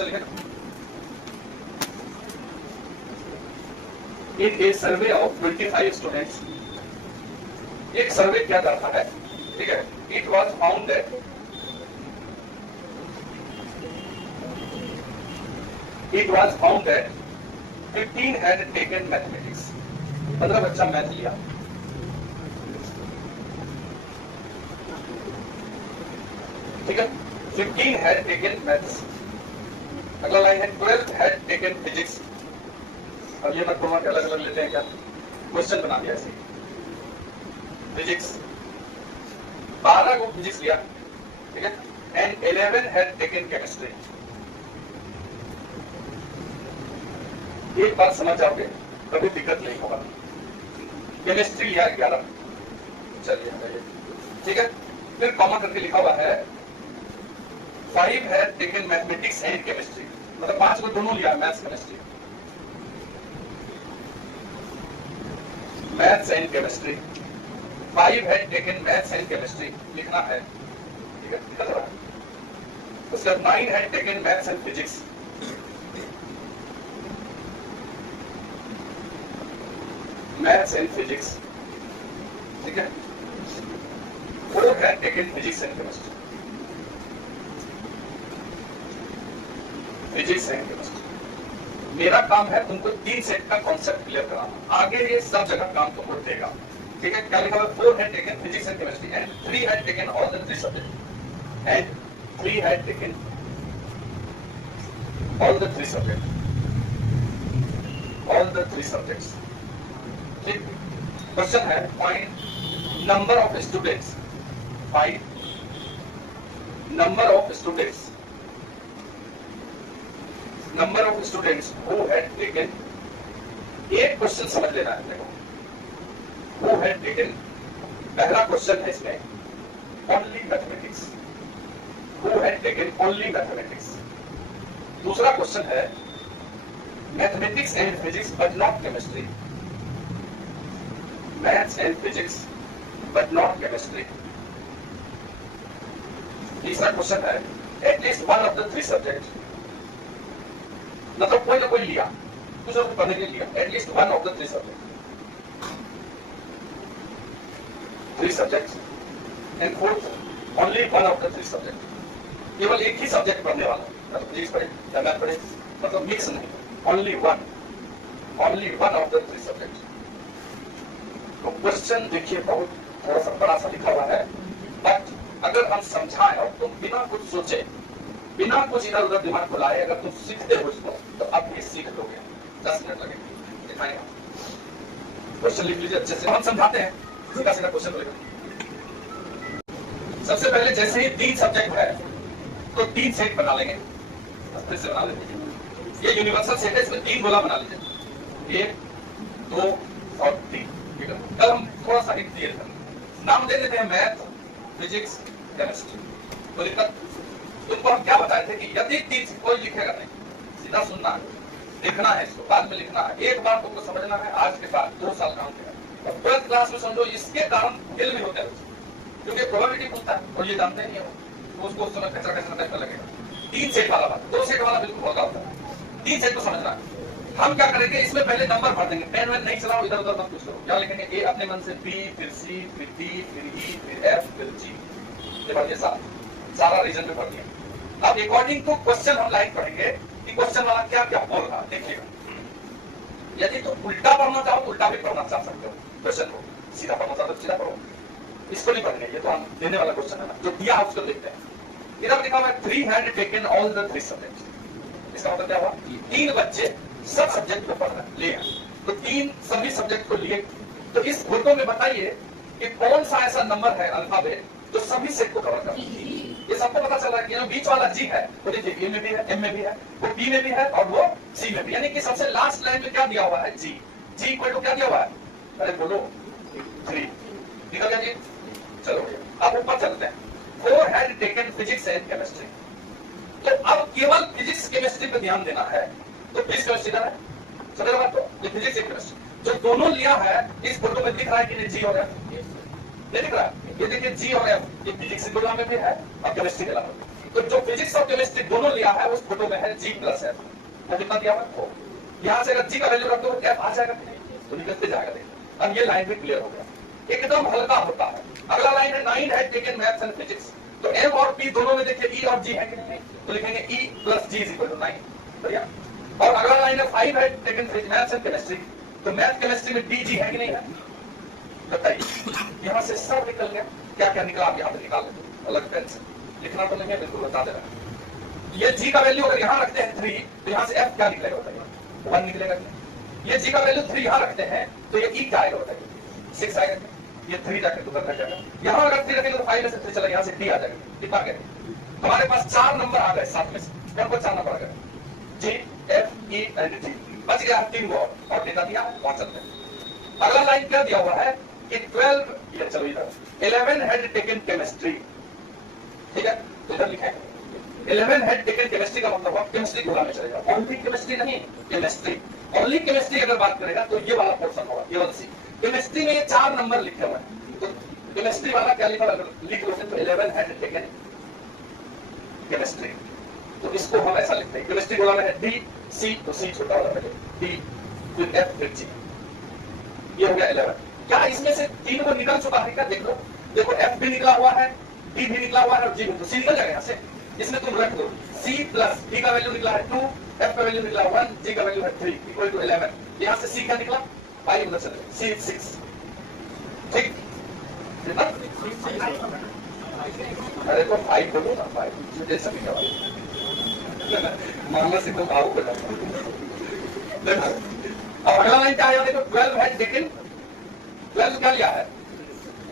Question लिखे इन ए survey of 25 students, एक सर्वे किया जाता है, ठीक है। It was found that It was found that 15 had taken mathematics. 15 बच्चा मैथ लिया, ठीक है। 15 had taken maths. अगला लाइन है 12 had taken physics. अब ये मत बोलना कि अलग अलग लेते हैं क्या, क्वेश्चन बना दिया ऐसे। फिजिक्स 12 को फिजिक्स लिया, ठीक है। And 11 had taken chemistry. एक बात समझ जाओगे, कभी दिक्कत नहीं होगा। केमिस्ट्री लिया 11, चलिए ठीक है। फिर कॉमा करके लिखा हुआ है 5 है टेकन मैथमेटिक्स एंड केमिस्ट्री, मतलब 5 को दोनों लिया, maths chemistry, maths and chemistry. 5 है टेकन मैथ्स एंड केमिस्ट्री लिखना है, ठीक है। उसके बाद 9 है taken maths and physics, maths and physics, ठीक है। 4 है taken physics and chemistry, physics and chemistry. मेरा काम है तुमको 3 सेट का कॉन्सेप्ट क्लियर कराना, आगे ये सब जगह काम तुमको देगा, ठीक है। क्या लिखा हुआ? 4 है taken physics and chemistry and 3 है taken all the 3 subject and 3 है taken all the 3 subject, all the 3 subjects. Question है find number of students, find number of students, number of students who had taken, एक question समझ लेना है देखो, who had taken, पहला question है इसमें only mathematics, who had taken only mathematics. दूसरा क्वेश्चन है mathematics and physics but not chemistry, maths and physics but not chemistry. तीसरा क्वेश्चन है at least one of the 3 subjects, मतलब कोई ना कोई लिया, कुछ और पढ़ने के लिए लिया, at least one of the 3 subjects, 3 subjects and 4th only one of the 3 subjects, केवल एक ही सब्जेक्ट पढ़ने वाला, मतलब फिजिक्स पढ़े या मैथ पढ़े, मतलब मिक्स नहीं, only one of the 3 subjects। तो क्वेश्चन देखिए बहुत थोड़ा सा बड़ा सा लिखा हुआ है, बट अगर हम समझाएं और तुम बिना कुछ सोचे, बिना कुछ इधर उधर दिमाग को लाए अगर तुम सीखते हो इसको, तो अब ये सीख लोगे, 10 मिनट लगेंगे दिखाएगा। क्वेश्चन लिख लीजिए अच्छे से, हम समझाते हैं सीधा सीधा क्वेश्चन लिखो। सबसे पहले जैसे ही 3 सब्जेक्ट है तो 3 सेट बना लेंगे, अच्छे से बना लेंगे। ये यूनिवर्सल सेट है, इसमें 3 गोला बना लीजिए, 1 2 और 3। कल हम थोड़ा सा हिंट दिए थे, नाम दे देते हैं मैथ, फिजिक्स, केमिस्ट्री। तो दिक्कत तुमको हम क्या बताए थे कि यदि 3 कोई लिखेगा नहीं, सीधा सुनना है, देखना है इसको, बाद में लिखना है, एक बार तुमको समझना है, आज के बाद 2 साल काम करेगा। तो 12th क्लास में समझो, इसके कारण फेल भी होते हैं क्योंकि प्रोबेबिलिटी पूछता है और ये जानते नहीं हो, तो उसको उस समय कचरा कचरा टाइप का लगेगा। 3 सेट वाला बात, 2 सेट वाला बिल्कुल होता है, 3 सेट को समझना है। हम क्या करेंगे, इसमें पहले नंबर भर देंगे, पेन वेन नहीं चलाओ, इधर उधर मत कुछ करो, क्या लिखेंगे, ए अपने मन से, बी फिर सी फिर डी फिर ई फिर एफ फिर जी, ये भर दिया, सारा रीजन में भर दिया। अब अकॉर्डिंग टू क्वेश्चन हम लाइन पढ़ेंगे कि क्वेश्चन वाला क्या क्या बोल रहा है, देखिएगा। यदि तो उल्टा पढ़ना चाहो तो उल्टा भी पढ़ना चाह सकते हो क्वेश्चन को, सीधा पढ़ना चाहते हो सीधा पढ़ो, इसको नहीं पढ़ेंगे, ये तो हम देने वाला क्वेश्चन है ना, जो दिया उसको लिखते हैं। इधर लिखा हुआ है 3 had taken all the 3 subjects, इसका मतलब क्या हुआ, 3 बच्चे सब सब्जेक्ट को पढ़ लिए, तो 3 सभी सब्जेक्ट को लिए। तो इस फोटो में बताइए कि कौन सा ऐसा नंबर है अल्फाबेट जो सभी सेट को कवर करता है। ये सबको पता चल रहा है कि जो बीच वाला जी है वो देखिए ए में भी है, एम में भी है, वो बी में भी है और वो सी में भी, यानी कि सबसे लास्ट लाइन में क्या दिया हुआ है, जी। जी इक्वल टू क्या दिया हुआ है, अरे बोलो 3, निकल गया जी। चलो अब ऊपर चलते हैं। 4 had taken physics and chemistry, तो अब केवल फिजिक्स केमिस्ट्री पे ध्यान देना है, तो फिजिक्स केमिस्ट्री है, समझ रहे हो? तो ये फिजिक्स और केमिस्ट्री जो दोनों लिया है, इस फोटो में दिख रहा है कि नहीं, जी और एफ, ये दिख रहा है, ये देखिए जी और एफ, ये फिजिक्स के में भी है और केमिस्ट्री के अलावा। तो जो फिजिक्स और केमिस्ट्री दोनों लिया है उस फोटो में है G प्लस F। तो कितना दिया हुआ है? यहाँ से अगर G का वैल्यू रख दो F आ जाएगा, तो निकलते जाएगा। देखिए अब ये लाइन भी क्लियर हो गया, एकदम हल्का होता है। अगला लाइन है 9 है टेकन मैथ्स एंड फिजिक्स। तो M और P दोनों में देखिए E और G है कि नहीं, तो लिखेंगे E plus G is equal to 9। बढ़िया। और अगला लाइन है 5 है टेकन मैथ्स एंड केमिस्ट्री। तो मैथ केमिस्ट्री में DG है कि नहीं है, बताइए। यहाँ से सब निकल गया, क्या क्या निकला आप यहाँ पे निकाल लेते, अलग पेन से लिखना तो नहीं है, बिल्कुल बता दे रहा है। ये G का वैल्यू अगर यहाँ रखते हैं 3, तो यहाँ से F क्या निकलेगा बताइए, 1 निकलेगा। ये G का वैल्यू 3 यहाँ रखते हैं तो ये E क्या आएगा बताइए, 6 आएगा। ये 3 जाकर तो करना जाएगा, यहाँ अगर 3 रखेंगे तो 5 में से 3 चला, यहाँ से D आ जाएगा। दिखा गए हमारे पास 4 नंबर आ गए, 7 में से कौन कौन 4 नंबर आ गए, G F E and G। बच गया 3 और डेटा दिया, वहां चलते हैं। अगला लाइन क्या दिया हुआ है कि 12, ये चलो इधर 11 हैड टेकन केमिस्ट्री, ठीक है। तो इधर लिखा है 11 हैड टेकन केमिस्ट्री का मतलब है केमिस्ट्री गोला में चलेगा, ओनली केमिस्ट्री नहीं, केमिस्ट्री ओनली केमिस्ट्री अगर बात करेगा तो ये वाला पोर्शन होगा, ये वाला सी। केमिस्ट्री में ये 4 नंबर लिखे हुए हैं, तो केमिस्ट्री वाला क्या लिखा, लिख लो तो 11 हैड टेकन केमिस्ट्री। तो इसको हम ऐसा लिखते हैं, केमिस्ट्री गोला में है D C, तो C छोटा वाला पहले D फिर F फिर G, ये हो गया 11। क्या इसमें से 3 को निकल चुका है क्या, देख लो, देखो F भी निकला हुआ है, D भी निकला हुआ है और G भी, तो C निकल जाएगा यहाँ से। इसमें तुम रख दो C प्लस D का वैल्यू निकला है 2, F का वैल्यू निकला 1, G का वैल्यू है 3 इक्वल टू 11। यहाँ से C क्या निकला 5 उधर से C 6, ठीक। अरे तो 5 बोलो ना, 5 दे सकेगा मामला से तो भाव कर। अब अगला लाइन क्या आया देखो, 12 हैड टेकन, 12 क्या लिया है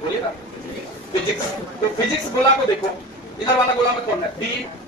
बोलिए ना, फिजिक्स। तो फिजिक्स गोला को देखो, इधर वाला गोला में कौन है, D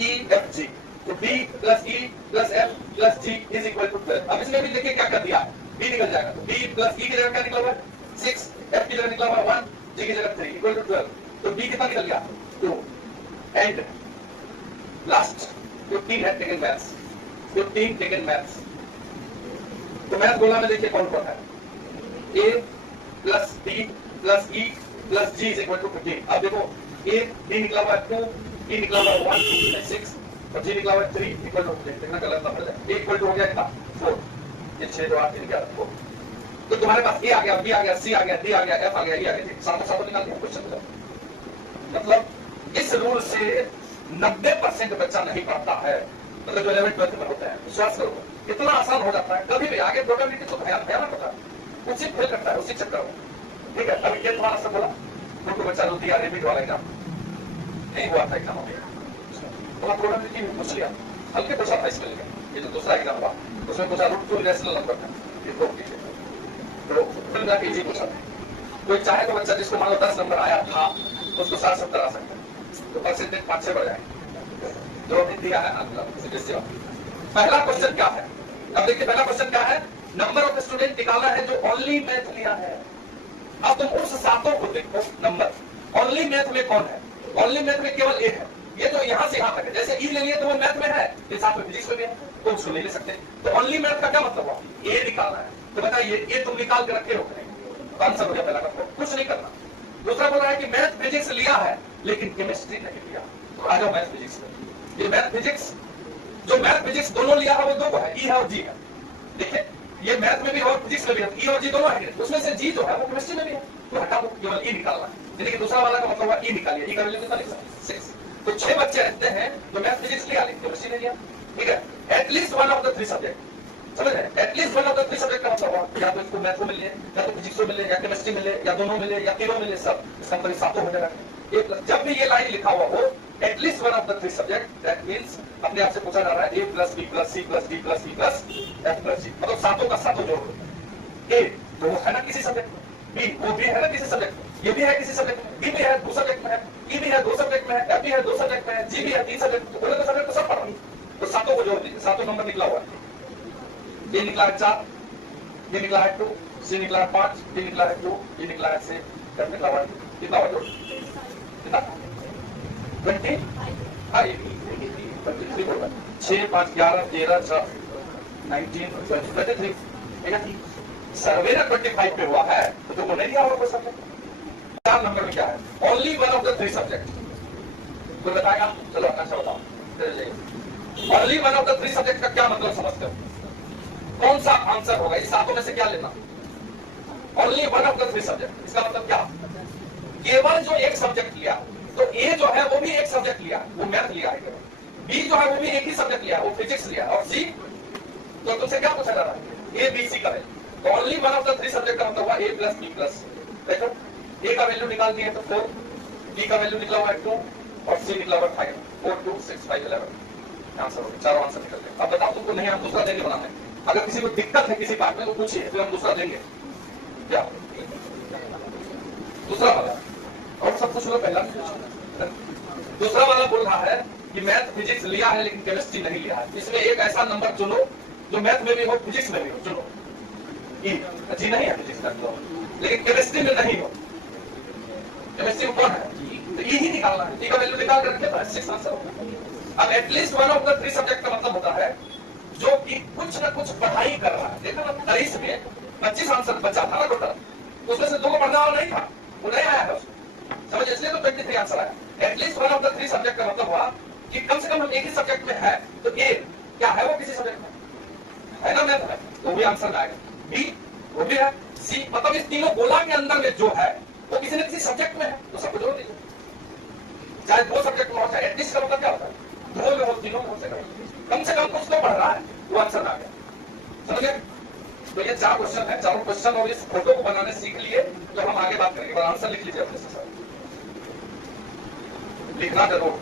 E F G। तो D plus E plus F plus G is equal to 12। अब इसमें भी देखिए क्या कर दिया, D निकल जाएगा, तो D प्लस E की जगह क्या निकला हुआ है 6, F की जगह निकला हुआ है 1, G की जगह 3 इक्वल टू 12। तो D कितना निकल गया 2 एंड लास्ट 15 है टेकन मैथ्स, 15 टेकन मैथ्स। तो मैथ गोला में देखिए कौन कौन है, A plus D plus E plus G is equal to 15। अब देखो A D निकला हुआ है 2, E निकला हुआ है 1, 2 6 और G निकला हुआ है 3 इक्वल टू, देखना गलत ना पड़ जाए, A इक्वल टू हो गया कितना 4, ये 6 2 8 3 4 4। तो तुम्हारे पास A आ गया, B आ गया, C आ गया, D आ गया, F आ गया, E आ गया, साथ साथ निकाल दिया क्वेश्चन। मतलब इस रूल से 90% बच्चा नहीं पढ़ता है, मतलब जो 11th 12th में होता है, विश्वास करो इतना आसान हो जाता है। कभी भी आगे प्रोबेबिलिटी तो भयानक होता है, उसी फेल करता है उसी चक्कर में, ठीक है। अभी 10th वाला सब बोला तो बच्चा रो दिया रिपीट वाला एग्जाम नहीं हुआ था, एग्जाम हो गया तो प्रोबेबिलिटी पूछ लिया, हल्के पूछा था इसमें, ये जो दूसरा एग्जाम हुआ उसमें पूछा रूट 2 रेशनल नंबर था, ये तो फिर जाके इजी पूछा। कोई चाहे तो बच्चा जिसको मान लो 10 नंबर आया था उसको 60-70 आ सकता है, तो परसेंटेज 5-6 बढ़ जाएगा। जो अभी दिया है पहला क्वेश्चन क्या है, अब देखिए पहला क्वेश्चन क्या है, नंबर ऑफ स्टूडेंट निकालना है जो ओनली मैथ लिया है। अब तुम उस 7 को देखो नंबर, ओनली मैथ में कौन है, ओनली मैथ में केवल A है, ये तो यहाँ से यहाँ तक है। जैसे E ले लिया तो वो मैथ में है, ये साथ में फिजिक्स में भी है, तो उसको ले सकते हैं। तो ओनली मैथ का क्या मतलब हुआ, A निकालना है। तो बताइए A तुम निकाल के रखे हो, आंसर हो गया पहला का, कुछ नहीं करना। दूसरा बोल रहा है कि मैथ फिजिक्स लिया है लेकिन केमिस्ट्री नहीं लिया, तो आ जाओ मैथ फिजिक्स में। ये मैथ फिजिक्स, जो मैथ फिजिक्स दोनों लिया है वो दो है, E है और G है। देखिए ये मैथ में भी और फिजिक्स में भी है, E और G दोनों है, उसमें से G जो है वो केमिस्ट्री में भी है, तो हटा दो, केवल E निकालना है। यानी कि दूसरा वाला का मतलब हुआ E निकालिए, E का वैल्यू कितना लिख सकते हैं 6। तो 6 बच्चे रहते हैं जो मैथ फिजिक्स लिया लेकिन केमिस्ट्री नहीं लिया, ठीक है। At least one of the 3 subject, समझ रहे हैं, at least one of the 3 subject का मतलब हुआ या तो इसको मैथ को मिले, या तो फिजिक्स को मिले, या केमिस्ट्री मिले, या दोनों मिले, या तीनों मिले, सब इसका मतलब 7 हो जाएगा। जब भी ये लाइन लिखा हुआ हो at least one of the 3 subject, that means अपने आप से पूछा जा रहा है A plus B plus C plus D plus E plus F plus G, मतलब 7 का 7 जोड़ A तो वो है ना किसी सब्जेक्ट, B वो भी है ना किसी सब्जेक्ट, ये भी है किसी सब्जेक्ट, B भी है 2 सब्जेक्ट में है, E भी है 2 सब्जेक्ट में है, F भी है 2 सब्जेक्ट में है, G भी है 3 सब्जेक्ट, तो बोले तो सब्जेक्ट तो सब पढ़ा, तो 7 को जोड़ दीजिए, 7 नंबर निकला हुआ है। ये निकला है 4, ये निकला है 2, C निकला है 5, D निकला है 2, E निकला है 6, F निकला है कितना हुआ जोड़, कितना 25, 6 5 11 13 6 19 23, सर्वे ना 25 पे हुआ है तो तुमको नहीं दिया होगा कोई सब्जेक्ट। 4 नंबर में क्या है, only one of the 3 subject, कोई बताएगा? चलो अच्छा बताओ। Only one of the three subject का क्या मतलब समझते हो? कौन सा आंसर होगा? इस सातों में से क्या लेना? Only one of the three subject, इसका मतलब क्या? केवल जो एक सब्जेक्ट लिया, तो ए जो है वो भी एक सब्जेक्ट लिया, वो मैथ लिया है। बी जो है वो भी एक ही सब्जेक्ट लिया, वो फिजिक्स लिया। और सी तो तुमसे क्या पूछा जा रहा है? ए बी सी का वैल्यू। तो only one of the three subject का मतलब हुआ ए प्लस बी प्लस। देखो ए का वैल्यू निकाल दिए तो 4, बी का वैल्यू निकला हुआ है 2 और सी निकला हुआ है 5। 4 2 6 5 11 आंसर हो गया। चारों आंसर निकल गए। अब बताओ तुमको नहीं, हम दूसरा देंगे बनाना है। अगर किसी को दिक्कत है किसी बात में तो पूछिए, फिर हम दूसरा देंगे। क्या दूसरा वाला? और सब कुछ लोग पहला दूसरा वाला बोल रहा है कि मैथ फिजिक्स लिया है लेकिन केमिस्ट्री नहीं लिया है। इसमें एक ऐसा नंबर चुनो जो मैथ में भी हो फिजिक्स में भी हो। चुनो जी नहीं है फिजिक्स का, लेकिन केमिस्ट्री में नहीं हो। केमिस्ट्री में कौन है? तो ई ही निकालना है। ई का वैल्यू निकाल कर रखे तो 6 आंसर होगा। अब at least one of the three subject का मतलब होता है जो कि कुछ न कुछ पढ़ाई कर रहा है। देखा ना 23 में 25 आंसर बचा था ना टोटल, उसमें से 2 को पढ़ना वाला नहीं था, वो नहीं आया है समझ, इसलिए तो 23 आंसर आया। At least one of the three subject का मतलब हुआ कि कम से कम हम एक ही सब्जेक्ट में है, तो ए क्या है वो किसी सब्जेक्ट में है ना, मैथ है तो भी आंसर आएगा। बी वो भी है। सी मतलब इस तीनों गोला के अंदर में जो है वो किसी न किसी सब्जेक्ट में है, तो सबको जोड़ दीजिए। चाहे 2 सब्जेक्ट में हो, चाहे एटलीस्ट का मतलब क्या होता है 2 में हो, 3 में हो सके, कम से कम कुछ तो पढ़ रहा है, वो आंसर आ गया। समझ गए? तो ये 4 क्वेश्चन है, चारों क्वेश्चन और इस फोटो को बनाने सीख लिए तो हम आगे बात करेंगे। आंसर लिख लीजिए अपने से, लिखना जरूर।